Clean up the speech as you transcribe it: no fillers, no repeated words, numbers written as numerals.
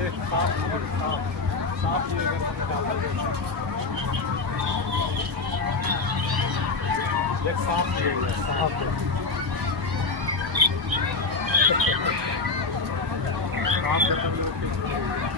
देख साफ साफ साफ ये अगर हमें डाल देंगे देख साफ ये साफ है साफ है